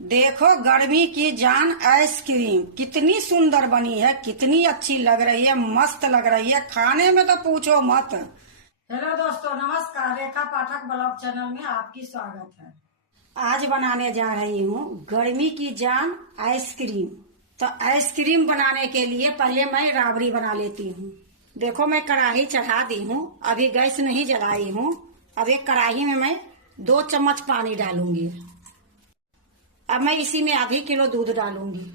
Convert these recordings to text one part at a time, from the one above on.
देखो गर्मी की जान आइसक्रीम कितनी सुंदर बनी है, कितनी अच्छी लग रही है, मस्त लग रही है। खाने में तो पूछो मत। हेलो दोस्तों, नमस्कार। रेखा पाठक ब्लॉग चैनल में आपकी स्वागत है। आज बनाने जा रही हूँ गर्मी की जान आइसक्रीम। तो आइसक्रीम बनाने के लिए पहले मैं राबड़ी बना लेती हूँ। देखो मैं कढ़ाई चढ़ा दी हूँ, अभी गैस नहीं जलाई हूँ। अब एक कढ़ाई में मैं 2 चम्मच पानी डालूंगी। अब मैं इसी में आधी किलो दूध डालूंगी।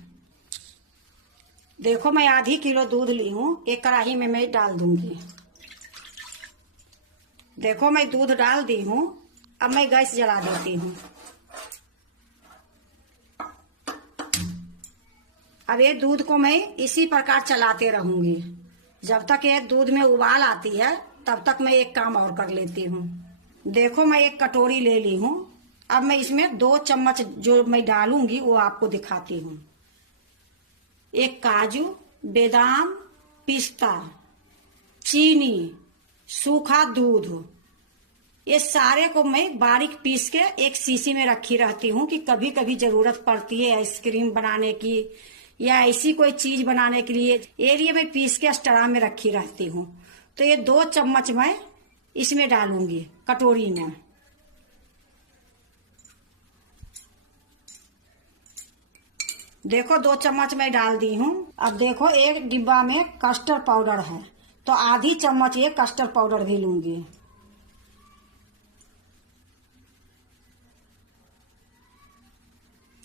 देखो मैं आधी किलो दूध ली हूँ, एक कढ़ाई में मैं डाल दूंगी। देखो मैं दूध डाल दी हूँ। अब मैं गैस जला देती हूँ। अब ये दूध को मैं इसी प्रकार चलाते रहूंगी जब तक ये दूध में उबाल आती है। तब तक मैं एक काम और कर लेती हूँ। देखो मैं एक कटोरी ले ली हूँ। अब मैं इसमें 2 चम्मच जो मैं डालूंगी वो आपको दिखाती हूँ। एक काजू, बादाम, पिस्ता, चीनी, सूखा दूध, ये सारे को मैं बारीक पीस के एक शीशी में रखी रहती हूँ कि कभी कभी जरूरत पड़ती है आइसक्रीम बनाने की या ऐसी कोई चीज बनाने के लिए। ये लिए मैं पीस के स्टरा में रखी रहती हूँ। तो ये 2 चम्मच मैं इसमें डालूंगी कटोरी में। देखो 2 चम्मच मैं डाल दी हूँ। अब देखो एक डिब्बा में कस्टर्ड पाउडर है, तो आधी चम्मच ये कस्टर्ड पाउडर भी लूंगी।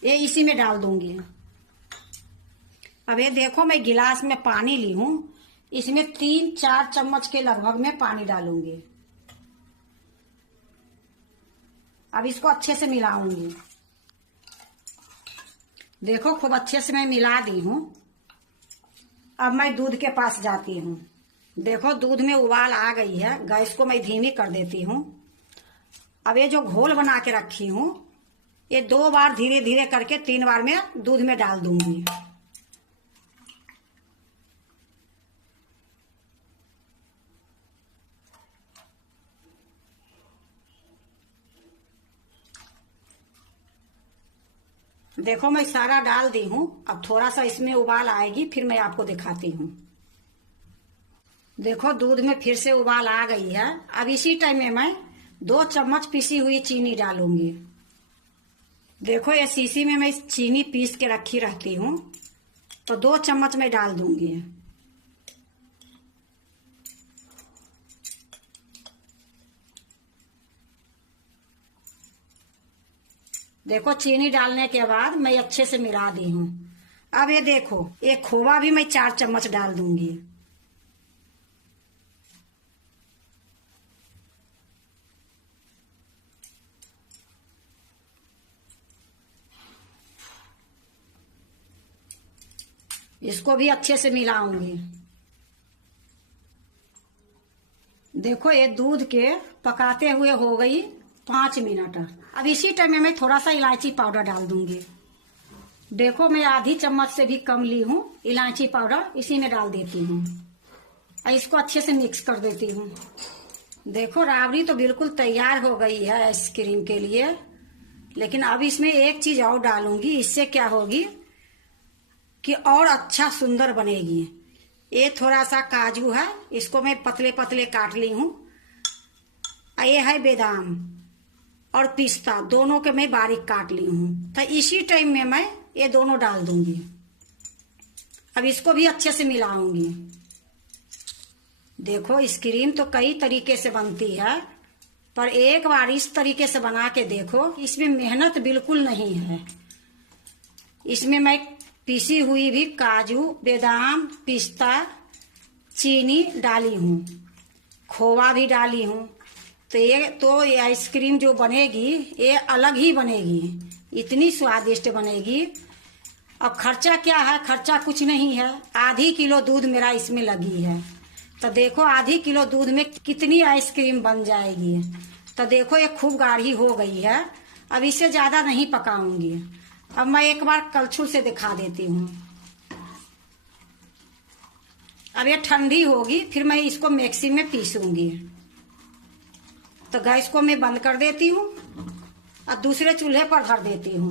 ये इसी में डाल दूंगी। अब ये देखो मैं गिलास में पानी ली हूँ, इसमें 3-4 चम्मच के लगभग में पानी डालूंगी। अब इसको अच्छे से मिलाऊंगी। देखो खूब अच्छे से मैं मिला दी हूँ। अब मैं दूध के पास जाती हूँ। देखो दूध में उबाल आ गई है, गैस को मैं धीमी कर देती हूँ। अब ये जो घोल बना के रखी हूँ, ये 2 बार धीरे धीरे करके 3 बार में दूध में डाल दूंगी। देखो मैं सारा डाल दी हूँ। अब थोड़ा सा इसमें उबाल आएगी, फिर मैं आपको दिखाती हूँ। देखो दूध में फिर से उबाल आ गई है। अब इसी टाइम में मैं 2 चम्मच पिसी हुई चीनी डालूंगी। देखो ये शीशी में मैं चीनी पीस के रखी रहती हूँ, तो 2 चम्मच मैं डाल दूंगी। देखो चीनी डालने के बाद मैं अच्छे से मिला दी हूँ। अब ये देखो ये खोवा भी मैं 4 चम्मच डाल दूंगी। इसको भी अच्छे से मिलाऊंगी। देखो ये दूध के पकाते हुए हो गई 5 मिनट। अब इसी टाइम में मैं थोड़ा सा इलायची पाउडर डाल दूंगी। देखो मैं आधी चम्मच से भी कम ली हूँ इलायची पाउडर, इसी में डाल देती हूँ। इसको अच्छे से मिक्स कर देती हूँ। देखो राबड़ी तो बिल्कुल तैयार हो गई है आइसक्रीम के लिए। लेकिन अब इसमें एक चीज और डालूंगी, इससे क्या होगी कि और अच्छा सुंदर बनेगी। ये थोड़ा सा काजू है, इसको मैं पतले पतले काट ली हूँ। ये है बादाम और पिस्ता, दोनों के मैं बारीक काट ली हूँ। तो इसी टाइम में मैं ये दोनों डाल दूंगी। अब इसको भी अच्छे से मिलाऊंगी। देखो आइसक्रीम तो कई तरीके से बनती है, पर एक बार इस तरीके से बना के देखो, इसमें मेहनत बिल्कुल नहीं है। इसमें मैं पिसी हुई भी काजू, बादाम, पिस्ता, चीनी डाली हूँ, खोवा भी डाली हूँ। तो ये आइसक्रीम जो बनेगी ये अलग ही बनेगी, इतनी स्वादिष्ट बनेगी। अब खर्चा क्या है? खर्चा कुछ नहीं है। आधी किलो दूध मेरा इसमें लगी है। तो देखो आधी किलो दूध में कितनी आइसक्रीम बन जाएगी। तो देखो ये खूब गाढ़ी हो गई है। अब इसे ज्यादा नहीं पकाऊंगी। अब मैं एक बार कलछुल से दिखा देती हूँ। अब ये ठंडी होगी, फिर मैं इसको मिक्सी में पीसूंगी। तो गैस को मैं बंद कर देती हूँ और दूसरे चूल्हे पर धर देती हूँ।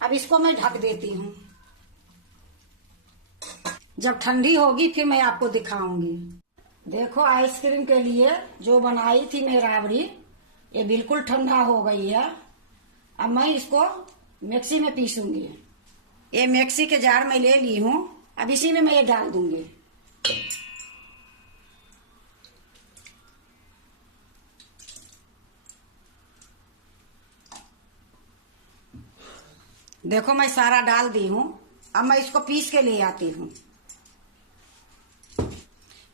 अब इसको मैं ढक देती हूँ। जब ठंडी होगी फिर मैं आपको दिखाऊंगी। देखो आइसक्रीम के लिए जो बनाई थी मैं राबड़ी, ये बिल्कुल ठंडा हो गई है। अब मैं इसको मिक्सी में पीसूंगी। ये मिक्सी के जार में ले ली हूँ। अब इसी में मैं ये डाल दूंगी। देखो मैं सारा डाल दी हूँ। अब मैं इसको पीस के ले आती हूँ।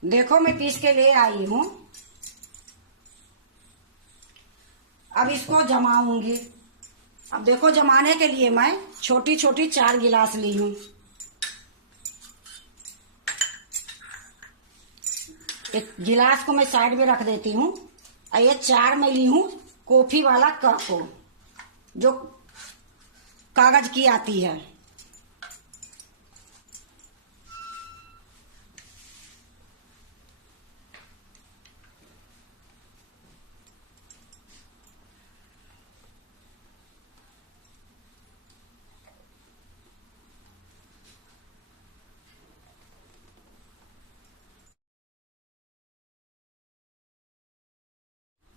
देखो मैं पीस के ले आई हूँ। अब इसको जमाऊंगी। अब देखो जमाने के लिए मैं छोटी छोटी 4 गिलास ली हूँ। एक गिलास को मैं साइड में रख देती हूँ। और ये 4 मैं ली हूँ कॉफी वाला कप को, जो कागज की आती है।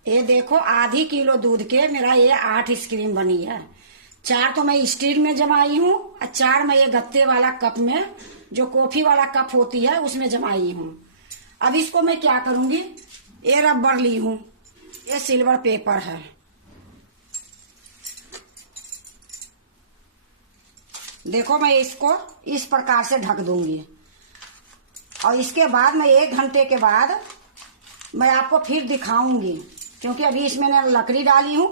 ये देखो आधी किलो दूध के मेरा ये 8 आइसक्रीम बनी है। 4 तो मैं स्टील में जमाई हूँ और 4 मैं ये गत्ते वाला कप में, जो कॉफी वाला कप होती है, उसमें जमाई हूँ। अब इसको मैं क्या करूंगी, ये रबर ली हूँ, ये सिल्वर पेपर है। देखो मैं इसको इस प्रकार से ढक दूंगी। और इसके बाद मैं 1 घंटे के बाद मैं आपको फिर दिखाऊंगी, क्योंकि अभी इसमें ना लकड़ी डाली हूँ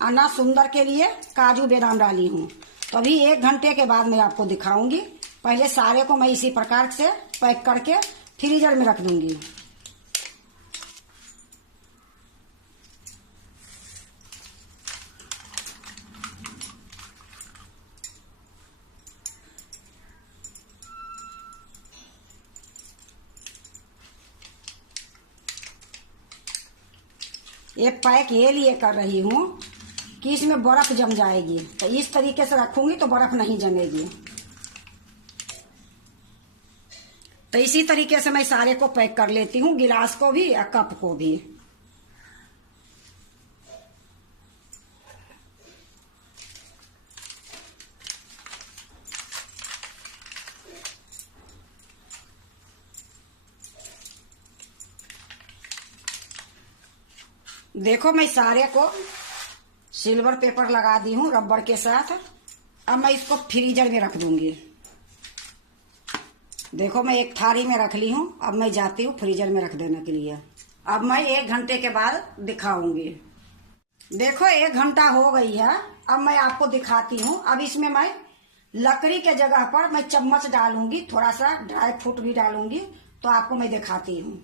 और ना सुंदर के लिए काजू बादाम डाली हूँ। तो अभी 1 घंटे के बाद मैं आपको दिखाऊंगी। पहले सारे को मैं इसी प्रकार से पैक करके फ्रीजर में रख दूंगी। ये पैक ये लिए कर रही हूँ कि इसमें बर्फ जम जाएगी। तो इस तरीके से रखूंगी तो बर्फ नहीं जमेगी। तो इसी तरीके से मैं सारे को पैक कर लेती हूँ, गिलास को भी और कप को भी। देखो मैं सारे को सिल्वर पेपर लगा दी हूँ रबर के साथ। अब मैं इसको फ्रीजर में रख दूंगी। देखो मैं एक थाली में रख ली हूँ। अब मैं जाती हूँ फ्रीजर में रख देने के लिए। अब मैं 1 घंटे के बाद दिखाऊंगी। देखो 1 घंटा हो गई है। अब मैं आपको दिखाती हूँ। अब इसमें मैं लकड़ी के जगह पर मैं चम्मच डालूंगी, थोड़ा सा ड्राई फ्रूट भी डालूंगी। तो आपको मैं दिखाती हूँ।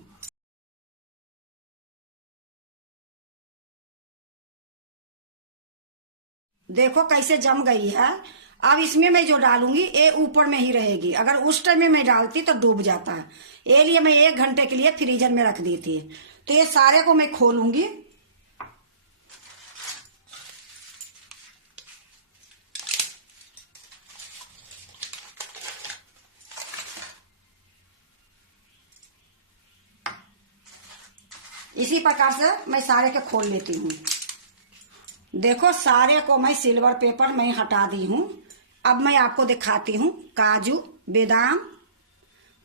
देखो कैसे जम गई है। अब इसमें मैं जो डालूंगी ये ऊपर में ही रहेगी। अगर उस टाइम में मैं डालती तो डूब जाता है। ये लिए मैं 1 घंटे के लिए फ्रीजर में रख दी थी। तो ये सारे को मैं खोलूंगी। इसी प्रकार से मैं सारे के खोल लेती हूँ। देखो सारे को मैं सिल्वर पेपर में हटा दी हूँ। अब मैं आपको दिखाती हूँ काजू, बादाम,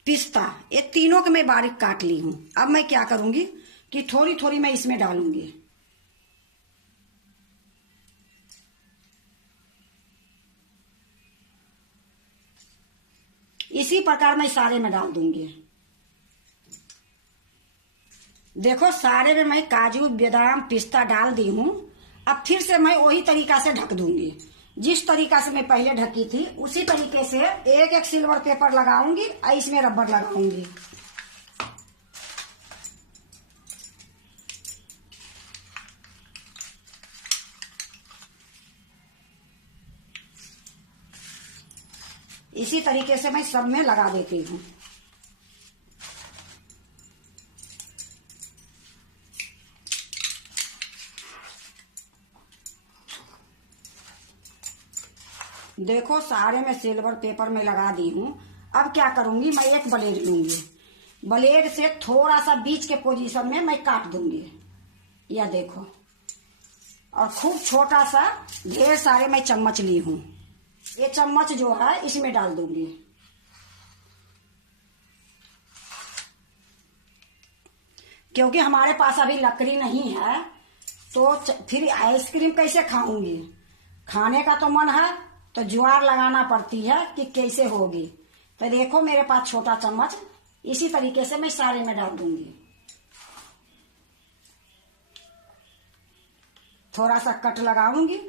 पिस्ता, ये तीनों को मैं बारीक काट ली हूँ। अब मैं क्या करूंगी कि थोड़ी थोड़ी मैं इसमें डालूंगी। इसी प्रकार मैं सारे में डाल दूंगी। देखो सारे में मैं काजू, बादाम, पिस्ता डाल दी हूँ। अब फिर से मैं वही तरीका से ढक दूंगी। जिस तरीका से मैं पहले ढकी थी उसी तरीके से एक एक सिल्वर पेपर लगाऊंगी और इसमें रबर लगाऊंगी। इसी तरीके से मैं सब में लगा देती हूँ। देखो सारे में सिल्वर पेपर में लगा दी हूँ। अब क्या करूंगी, मैं एक ब्लेड लूंगी, ब्लेड से थोड़ा सा बीच के पोजीशन में मैं काट दूंगी। यह देखो, और खूब छोटा सा ढेर सारे मैं चम्मच ली हूँ। ये चम्मच जो है इसमें डाल दूंगी। क्योंकि हमारे पास अभी लकड़ी नहीं है तो फिर आइसक्रीम कैसे खाऊंगी। खाने का तो मन है तो जुआर लगाना पड़ती है कि कैसे होगी। तो देखो मेरे पास छोटा चम्मच, इसी तरीके से मैं सारे में डाल दूंगी। थोड़ा सा कट लगाऊंगी,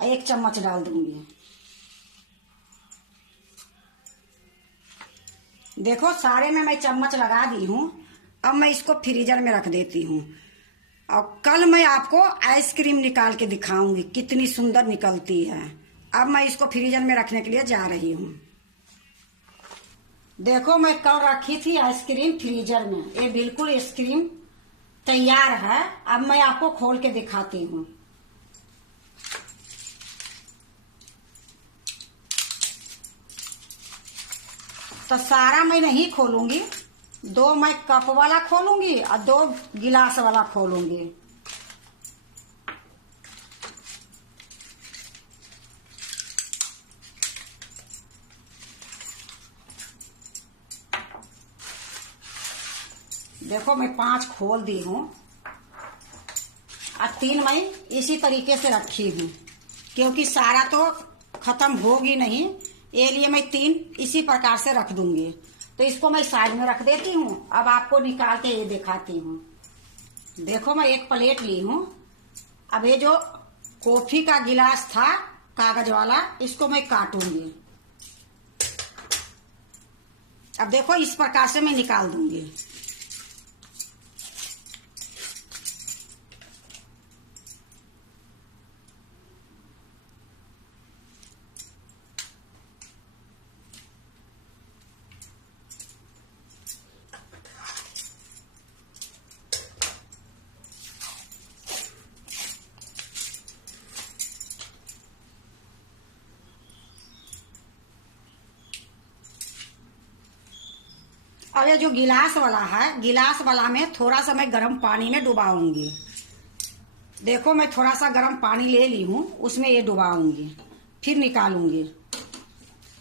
एक चम्मच डाल दूंगी। देखो सारे में मैं चम्मच लगा दी हूँ। अब मैं इसको फ्रीजर में रख देती हूँ और कल मैं आपको आइसक्रीम निकाल के दिखाऊंगी कितनी सुंदर निकलती है। अब मैं इसको फ्रीजर में रखने के लिए जा रही हूँ। देखो मैं कल रखी थी आइसक्रीम फ्रीजर में, ये बिल्कुल आइसक्रीम तैयार है। अब मैं आपको खोल के दिखाती हूँ। तो सारा मैं नहीं खोलूंगी, 2 मैं कप वाला खोलूंगी और 2 गिलास वाला खोलूंगी। देखो मैं 5 खोल दी हूँ और 3 मैं इसी तरीके से रखी हूँ, क्योंकि सारा तो खत्म होगी नहीं, ये लिए मैं 3 इसी प्रकार से रख दूंगी। तो इसको मैं साइड में रख देती हूँ। अब आपको निकाल के ये दिखाती हूँ। देखो मैं एक प्लेट ली हूँ। अब ये जो कॉफी का गिलास था कागज वाला, इसको मैं काटूंगी। अब देखो इस प्रकार से मैं निकाल दूंगी। अब ये जो गिलास वाला है, गिलास वाला में थोड़ा सा मैं गर्म पानी में डुबाऊंगी। देखो मैं थोड़ा सा गर्म पानी ले ली हूँ, उसमें ये डुबाऊंगी, फिर निकालूंगी।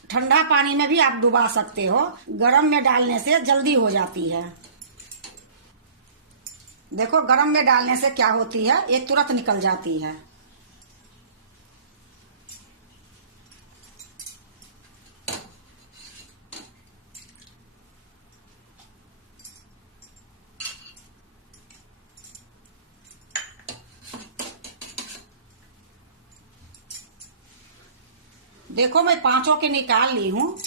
ठंडा पानी में भी आप डुबा सकते हो, गर्म में डालने से जल्दी हो जाती है। देखो गर्म में डालने से क्या होती है, ये तुरंत निकल जाती है। देखो मैं 5 के निकाल ली हूँ।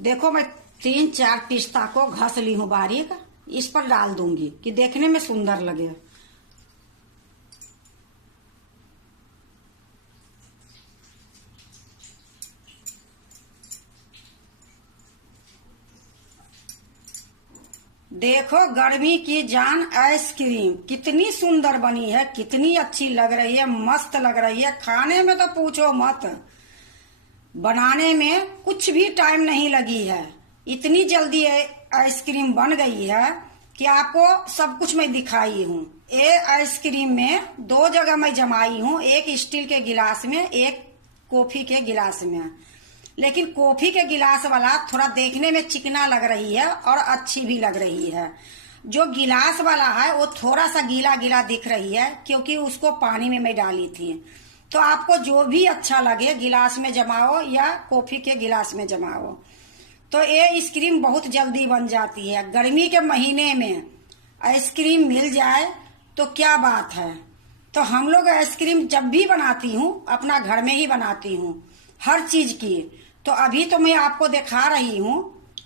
देखो मैं 3-4 पिस्ता को घस ली हूँ बारीक, इस पर डाल दूंगी कि देखने में सुंदर लगे। देखो गर्मी की जान आइसक्रीम कितनी सुंदर बनी है, कितनी अच्छी लग रही है, मस्त लग रही है। खाने में तो पूछो मत, बनाने में कुछ भी टाइम नहीं लगी है। इतनी जल्दी आइसक्रीम बन गई है कि आपको सब कुछ मैं दिखाई हूँ। ये आइसक्रीम में 2 जगह मैं जमाई हूँ, एक स्टील के गिलास में, एक कॉफी के गिलास में। लेकिन कॉफी के गिलास वाला थोड़ा देखने में चिकना लग रही है और अच्छी भी लग रही है। जो गिलास वाला है वो थोड़ा सा गीला गीला दिख रही है, क्योंकि उसको पानी में मैं डाली थी। तो आपको जो भी अच्छा लगे, गिलास में जमाओ या कॉफी के गिलास में जमाओ। तो ये आइसक्रीम बहुत जल्दी बन जाती है। गर्मी के महीने में आइसक्रीम मिल जाए तो क्या बात है। तो हम लोग आइसक्रीम जब भी बनाती हूँ अपना घर में ही बनाती हूँ, हर चीज की। तो अभी तो मैं आपको दिखा रही हूँ,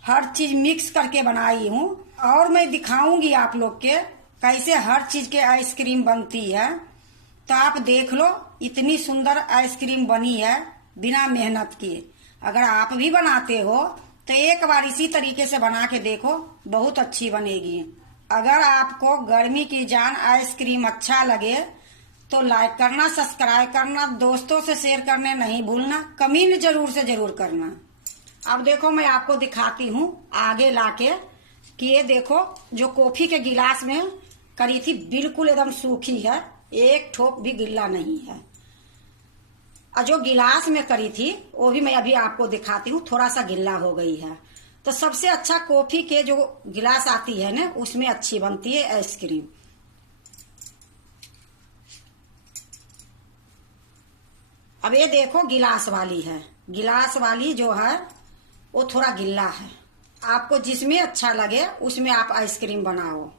हर चीज मिक्स करके बनाई हूँ, और मैं दिखाऊंगी आप लोग के कैसे हर चीज के आइसक्रीम बनती है। तो आप देख लो, इतनी सुंदर आइसक्रीम बनी है बिना मेहनत के। अगर आप भी बनाते हो तो एक बार इसी तरीके से बना के देखो, बहुत अच्छी बनेगी। अगर आपको गर्मी की जान आइसक्रीम अच्छा लगे तो लाइक करना, सब्सक्राइब करना, दोस्तों से शेयर करने नहीं भूलना, कमेंट जरूर से जरूर करना। अब देखो मैं आपको दिखाती हूँ आगे लाके कि ये देखो जो कॉफी के गिलास में करी थी बिल्कुल एकदम सूखी है, एक ठोप भी गिल्ला नहीं है। और जो गिलास में करी थी वो भी मैं अभी आपको दिखाती हूँ, थोड़ा सा गिल्ला हो गई है। तो सबसे अच्छा कॉफी के जो गिलास आती है ना उसमें अच्छी बनती है आइसक्रीम। अब ये देखो गिलास वाली है, गिलास वाली जो है वो थोड़ा गिल्ला है। आपको जिसमें अच्छा लगे उसमें आप आइसक्रीम बनाओ।